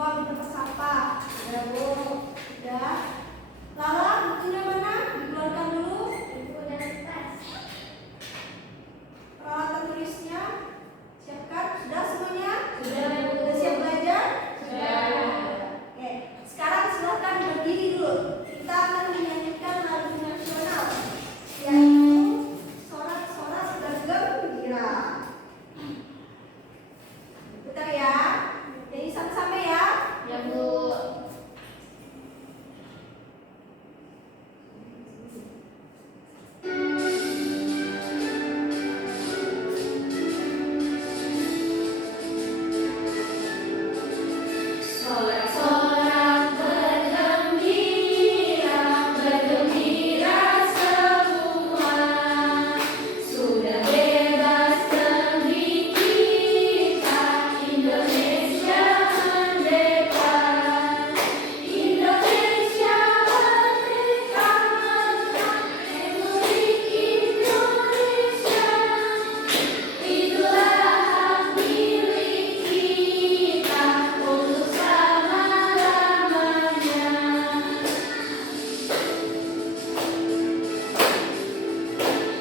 dibuang di tempat sampah. Udah Bu, udah. Lala, bukunya mana? Dikeluarkan dulu. Ibu udah tas. Peralatan tulisnya siapkan. Sudah semuanya? Sudah, Bu. Sudah siap belajar? Sudah. Oke, sekarang silakan berdiri dulu. Kita akan menyanyikan lagu nasional, yaitu Sorak-sorak Gembira. Bentar ya. Jadi sama-sama ya. Ya, Bu. Sorak-sorak bergembira, bergembira semua. Sudah bebas negeri kita, Indonesia merdeka. Indonesia merdeka, Republik Indonesia. Itulah hak milik kita untuk selama-lamanya.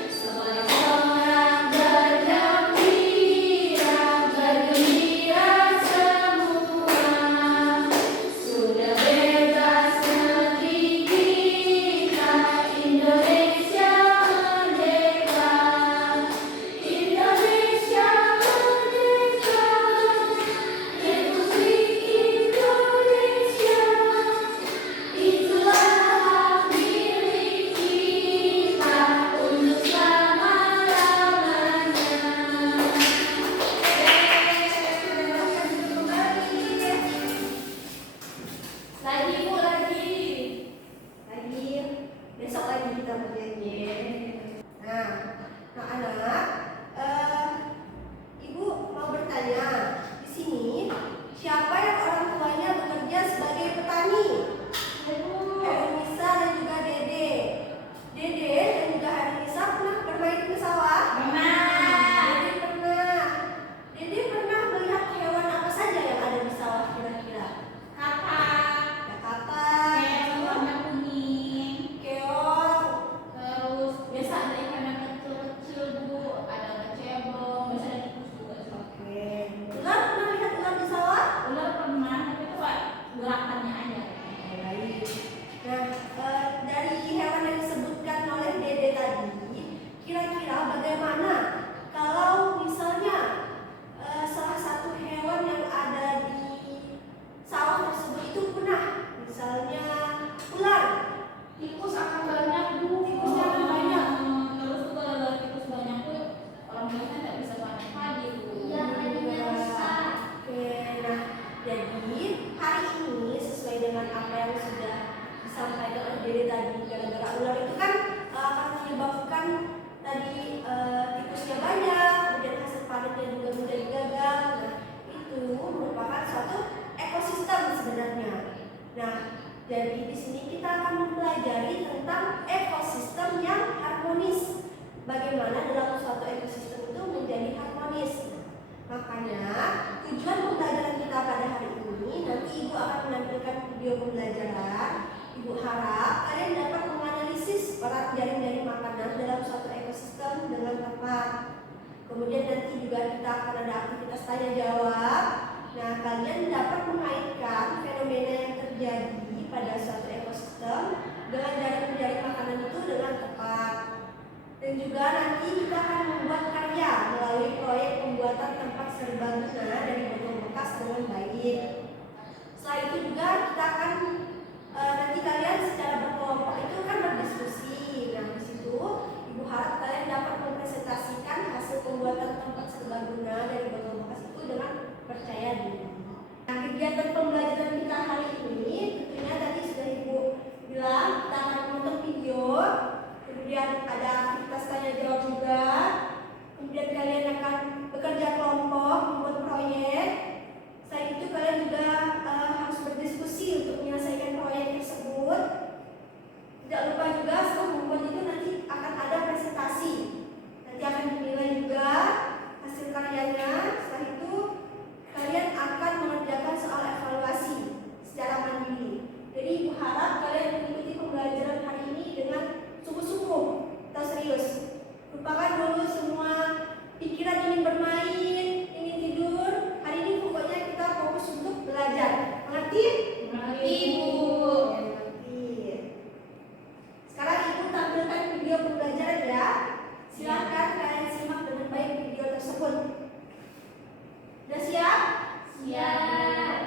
Sorak-sorak bergembira, bergembira semua. Sudah bebas negeri kita, Indonesia merdeka. Indonesia merdeka, Republik Indonesia. Itulah hak milik kita untuk selama-lamanya. Lagi, Bu, lagi. Lagi, besok lagi kita bernyanyi. Nah, anak-anak, Ibu mau bertanya, di sini siapa yang orang tuanya bekerja sebagai petani? Herunisa dan juga Dede. Dede dan juga Herunisa pernah bermain ke sawah? Dede pernah. Dede pernah melihat hewan apa saja yang ada di sawah kira-kira? Ada katak, Warna kuning. keong, Terus biasa ada ikan yang kecil-kecil, Bu. Ada kecebong, biasa ada tikus juga sih. oke. Ular, pernah lihat ular di sawah? Ular pernah, tapi itu Pak gerakannya aja. Baik. Nah, dari hewan yang disebutkan oleh Dede tadi, kira-kira bagaimana kalau misalnya salah satu hewan yang ada di sawah tersebut itu punah, misalnya ular. Tikus akan banyak, Bu. Tikusnya akan banyak. Terus tuh kalau ada tikus banyak tuh orang biasa nggak bisa panen padi, Bu. Iya, oke, nah jadi hari ini sesuai dengan apa yang sudah disampaikan oleh Dede tadi, gara-gara ular itu kan akan menyebabkan tadi tikusnya banyak, kemudian hasil panennya juga menjadi gagal. Nah, itu merupakan suatu ekosistem sebenarnya. Nah, jadi di sini kita akan mempelajari tentang ekosistem yang harmonis. Bagaimana dalam suatu ekosistem itu menjadi harmonis. Makanya tujuan pembelajaran kita pada hari ini, nanti Ibu akan menampilkan video pembelajaran. Ibu harap kalian dapat menganalisis peran jaring-jaring makanan dalam suatu ekosistem dengan tepat. Kemudian nanti juga kita akan ada aktivitas tanya jawab. Nah, kalian dapat mengaitkan fenomena yang terjadi pada suatu ekosistem dengan jaring-jaring makanan itu dengan tepat. Dan juga nanti kita akan membuat karya melalui proyek pembuatan tempat serbaguna dari botol bekas dengan baik. Setelah itu juga kita akan nanti kalian secara berkelompok itu kan berdiskusi. Nah, di situ Ibu harap kalian dapat mempresentasikan hasil pembuatan tempat serbaguna dari botol bekas itu dengan percaya diri. Nah, kegiatan pembelajaran kita hari ini tentunya tadi sudah Ibu bilang kita akan menonton video. Kemudian ada aktivitas tanya jawab juga. Kemudian kalian akan bekerja kelompok, membuat proyek. Selain itu kalian juga harus berdiskusi untuk menyelesaikan proyek tersebut. Tidak lupa juga setelah membuat itu nanti akan ada presentasi. Nanti akan dinilai juga hasil karyanya. Setelah itu kalian akan mengerjakan soal evaluasi Mengerti? Mengerti, Bu. Ya, mengerti. Sekarang Ibu tampilkan video pembelajaran ya. Silakan kalian simak dengan baik video tersebut. Sudah siap? Siap.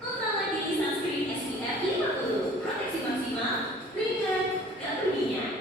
Utama diri sunscreen SPF 50, proteksi maksimal, ringan, gak berminyak.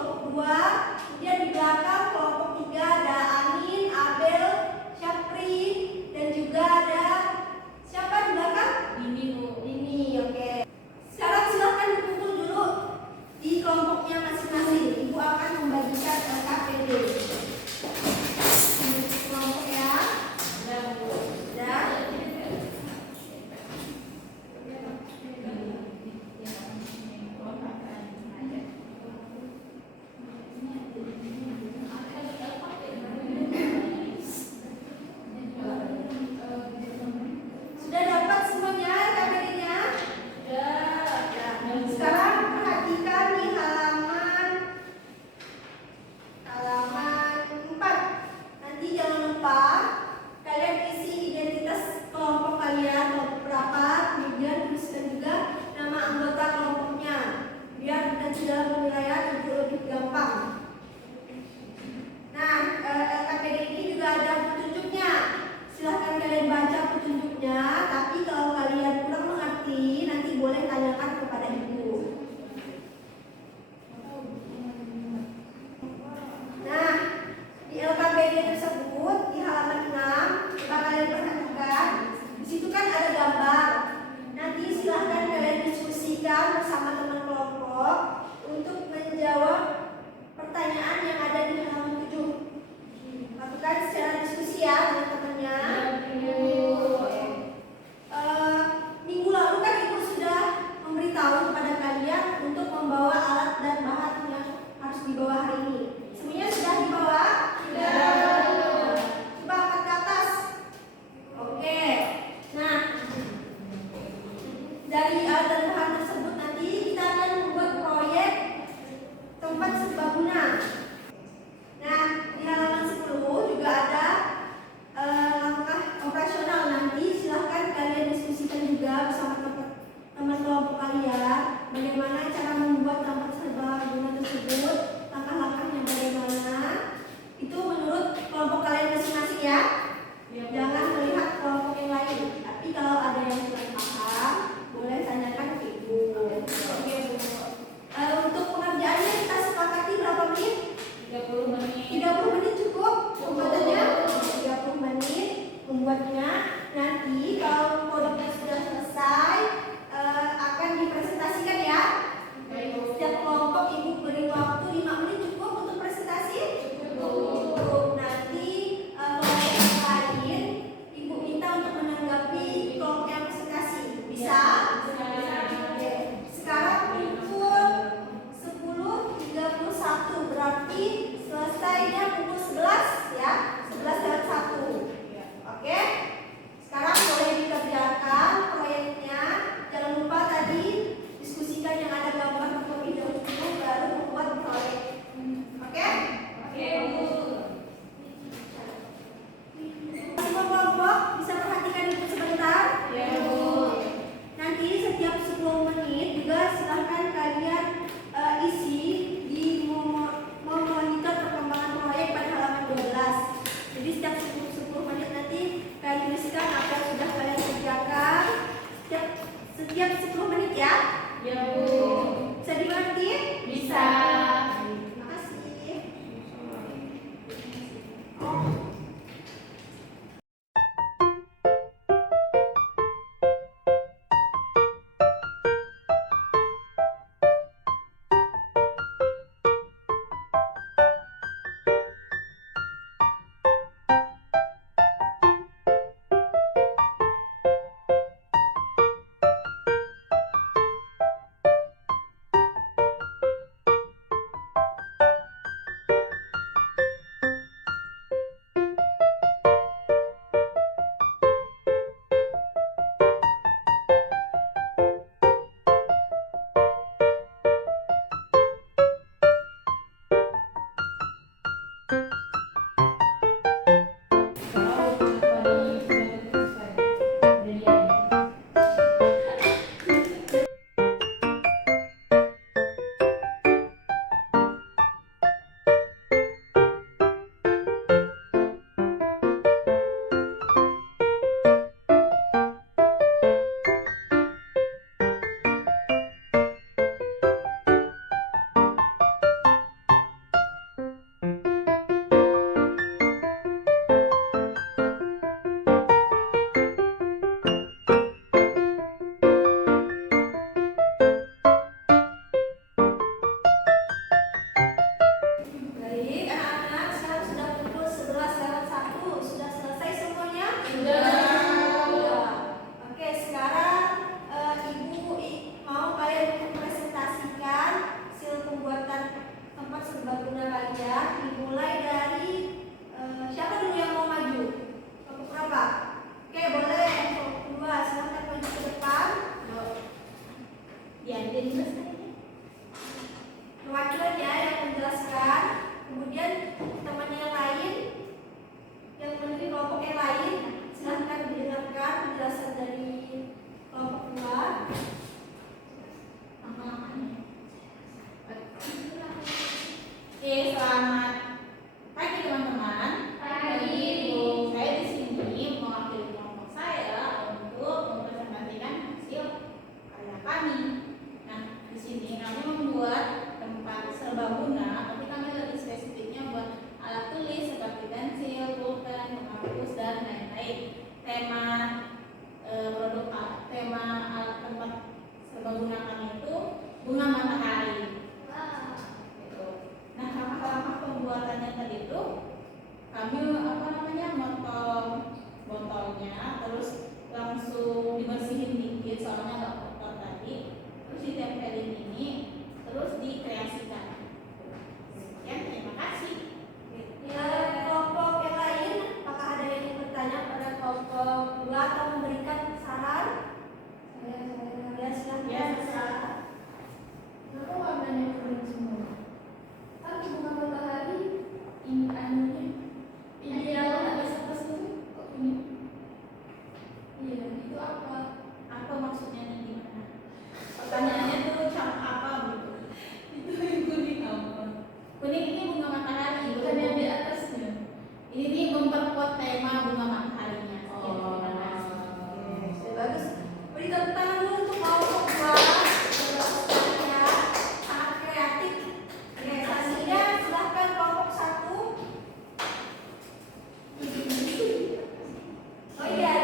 kelompok 2. Kemudian di belakang kelompok 3 ada Amin, Abel, Syapri, dan juga ada siapa di belakang? Ini Bu. Ini, oke. Sekarang silahkan berkumpul dulu di kelompoknya masing-masing. Ibu akan membagikan LKPD. Kelompok ya. Udah Bu. Sudah. Sudah dapat semuanya LKPD-nya? Udah. Sekarang perhatikan di halaman 4. Nanti jangan lupa kalian isi identitas kelompok kalian, kelompok berapa, kemudian tuliskan juga nama anggota kelompoknya biar nanti dalam penilaian itu lebih gampang. Nah, LKPD ini juga ada petunjuknya. Silahkan kalian baca petunjuknya, tapi kalau kalian kurang mengerti nanti boleh tanyakan kepada ibu. Nah, di LKPD tersebut di halaman 6, coba kalian perhatikan. Di situ kan ada gambar. Nanti silahkan kalian diskusikan bersama teman kelompok untuk menjawab serbaguna, tapi kami lebih spesifiknya buat alat tulis seperti pensil, pulpen, penghapus dan lain-lain. Tema tema alat tempat serbaguna kami itu bunga matahari. Gitu. Nah, langkah-langkah pembuatannya tadi itu kami motong botolnya, terus langsung dibersihin dikit soalnya nggak kotor tadi, terus ditempelin ini, terus dikreasikan. Sekian, terima kasih. Ya, kelompok yang lain, apakah ada yang ingin bertanya pada kelompok 2 atau memberikan saran? Ya, silakan. Kenapa warnanya kuning semua? Kan bunga matahari ini anunya idealnya ada sepas itu kok kuning? Iya, itu apa? Apa maksudnya nih, gimana? Pertanyaannya tuh apa gitu? Itu yang kuning apa? Kuning ini bunga matahari, Bukan yang di atasnya. Ini nih memperkuat tema bunga mataharinya. Sekian, Oh. terima kasih. Oke, bagus. Beri tepuk tangan dulu untuk kelompok 2. Ya, sangat kreatif. Oke, selanjutnya silahkan kelompok 1. Oh iya,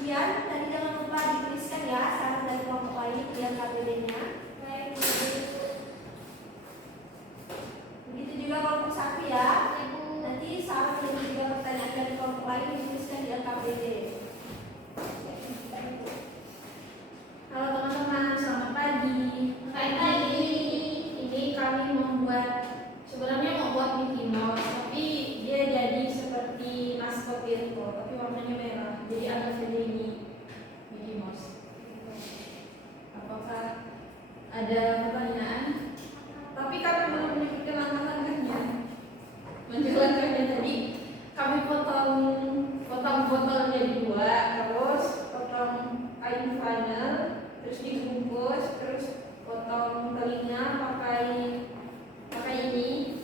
Dian, tadi jangan lupa dituliskan ya saran dari kelompok lain biar KBD-nya. Baik. Begitu juga kelompok 1 ya. Nanti saran dan juga pertanyaan dari kelompok lain dituliskan di LKPD. Halo teman-teman, selamat pagi. Pagi. Ini kami sebenarnya mau buat Mickey Mouse, tapi dia jadi seperti maskot itu, tapi warnanya merah. Jadi agak sedih Mickey Mouse. Apakah ada pertanyaan? Tapi kami belum mengikuti langkah-langkahnya. Langkah-langkahnya tadi kami potong botol jadi 2, terus potong kain flanel, terus dibungkus, terus potong telinga pakai ini,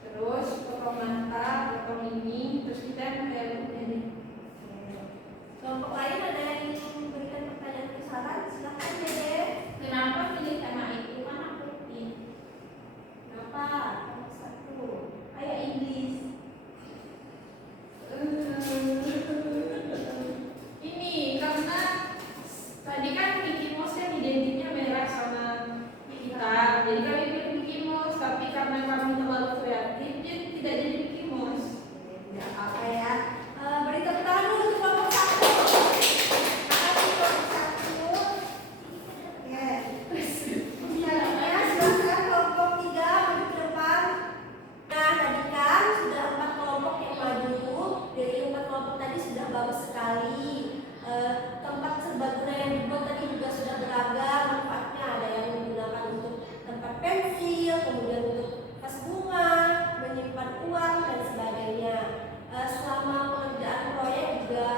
terus potong mata, potong ini, terus ditempel. Jadi Kelompok lain ada yang ingin memberikan pertanyaan atau saran? Silahkan Dede. Kenapa pilih tema itu? Warna putih. Kenapa? Kelompok 1. Kayak Inggris. ini karena tadi kan Mickey Mouse kan identiknya merah sama kita, jadi kami pilih Mickey Mouse, tapi karena kami terlalu kreatif, jadi tidak jadi Mickey Mouse. Tidak apa-apa ya. Beri tepuk tangan dulu untuk kelompok 1. Makasih kelompok 1. Oke. Selanjutnya silakan kelompok 3 maju ke depan. Nah, tadi kan sudah 4 kelompok yang maju. Dari 4 kelompok tadi sudah bagus sekali. Tempat serbaguna yang dibuat tadi juga sudah beragam manfaatnya. Ada yang digunakan untuk tempat pensil, kemudian untuk vas bunga, menyimpan uang dan sebagainya. Selama pengerjaan proyek juga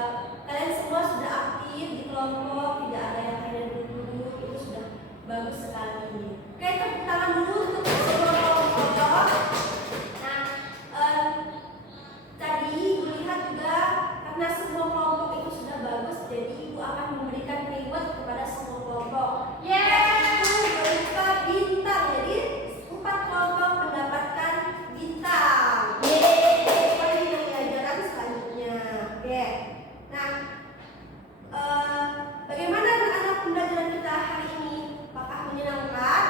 kalian semua sudah aktif di kelompok, tidak ada yang hanya duduk, itu sudah bagus sekali. Oke, tepuk tangan dulu untuk semua kelompok. Nah, tadi Ibu lihat juga karena semua kelompok itu sudah bagus, jadi Ibu akan memberikan reward kepada semua kelompok. Yaitu berupa bintang. Jadi 4 kelompok mendapatkan bintang. Mari kita pelajaran selanjutnya. Oke. Nah, bagaimana anak-anak pembelajaran kita hari ini? Apakah menyenangkan?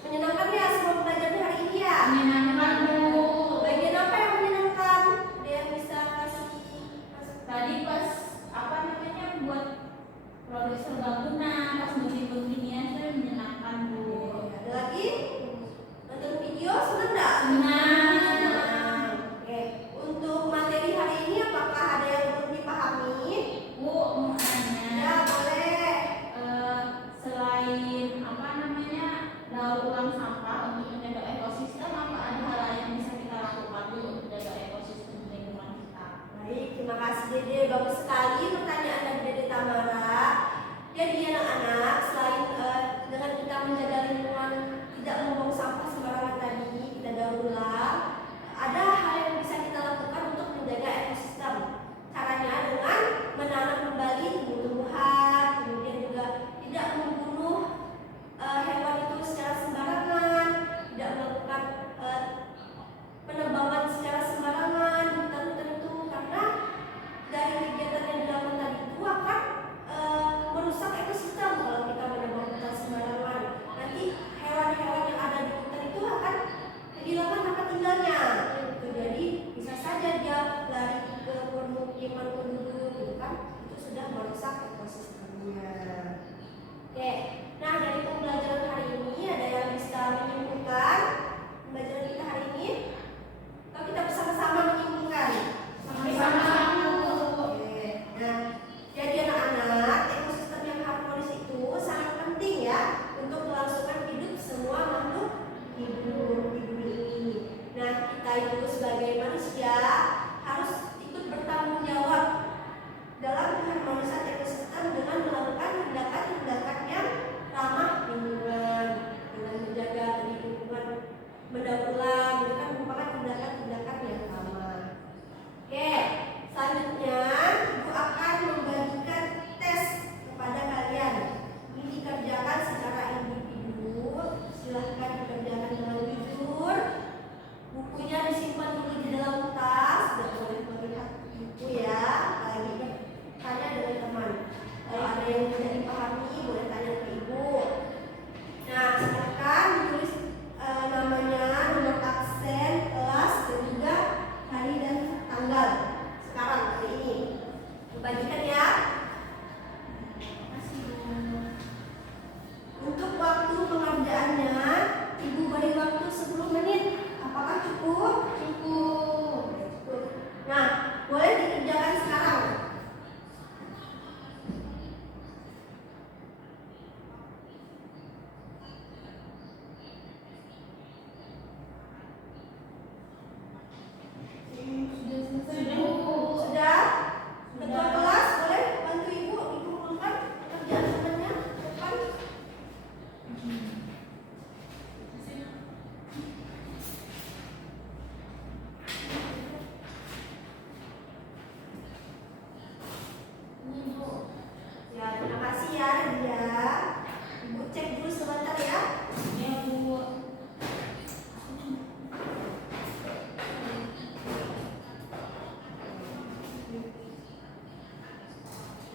Menyenangkan ya semua pembelajaran hari ini ya? Menyenangkan, Bu. Bagian apa yang menyenangkan? Ada yang bisa kasih Tadi pas buat produk serbaguna, pas gunting-guntingnya saya menyenangkan, Bu. Ada lagi? Nonton video senang nggak? Senang. Oke. Untuk materi hari ini apakah ada yang belum dipahami? Bu, mau nanya. Ya, boleh. Selain daur ulang sampah untuk menjaga ekosistem, apa ada hal lain yang bisa kita lakukan Bu untuk menjaga ekosistem lingkungan kita? Baik, terima kasih Dede. Bagus sekali pertanyaan dari Dede Tamara. Jadi anak-anak, selain dengan kita menjaga lingkungan, tidak membuang sampah sembarangan tadi, kita daur ulang, ada hal yang bisa kita lakukan untuk menjaga ekosistem. Caranya dengan menanam kembali tumbuh-tumbuhan, kemudian juga tidak membunuh itu sebagai manusia harus ikut bertanggung jawab dalam pengharmonisan ekosistem dengan melakukan tindakan-tindakan yang ramah lingkungan, dengan menjaga lingkungan, mendaur ulang, itu kan merupakan tindakan-tindakan yang ramah. Oke, selanjutnya Ibu akan membagikan tes kepada kalian. Ini dikerjakan secara individu, silahkan dikerjakan dengan jujur. Bukunya disimpan dulu di dalam tas, tidak boleh melihat buku ya. Lagi tanya dengan teman. Kalau ada yang tidak dipahami, boleh tanya ke Ibu. Nah, silakan ditulis namanya, nomor absen, kelas, dan juga hari dan tanggal sekarang hari ini. Dibagikan ya. Untuk waktu pengerjaannya, Ibu beri waktu 10 menit. Apakah cukup? Cukup. Nah, boleh dikerjakan sekarang. Sudah? Ketua kelas boleh bantu Ibu dikumpulkan pekerjaan temannya ke depan. Ya, terima kasih ya Nadia. Ibu cek dulu sebentar ya. Ya Bu.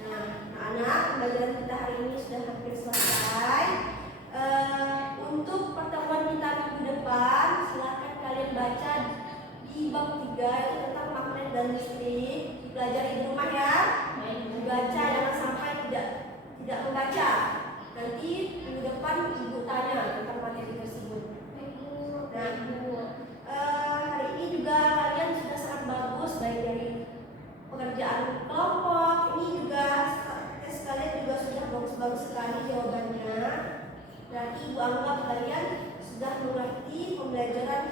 Nah, anak-anak, pembelajaran kita hari ini sudah hampir selesai. Untuk pertemuan kita minggu depan, silahkan kalian baca di bab 3 itu tentang magnet dan listrik. Dipelajari di rumah ya. Dibaca, jangan sampai tidak membaca. Nanti minggu depan Ibu tanya tentang materi tersebut. Nah, hari ini juga kalian sudah sangat bagus, baik dari pekerjaan kelompok. Ini juga tes kalian juga sudah bagus-bagus sekali jawabannya. Berarti Ibu anggap kalian sudah mengerti pembelajaran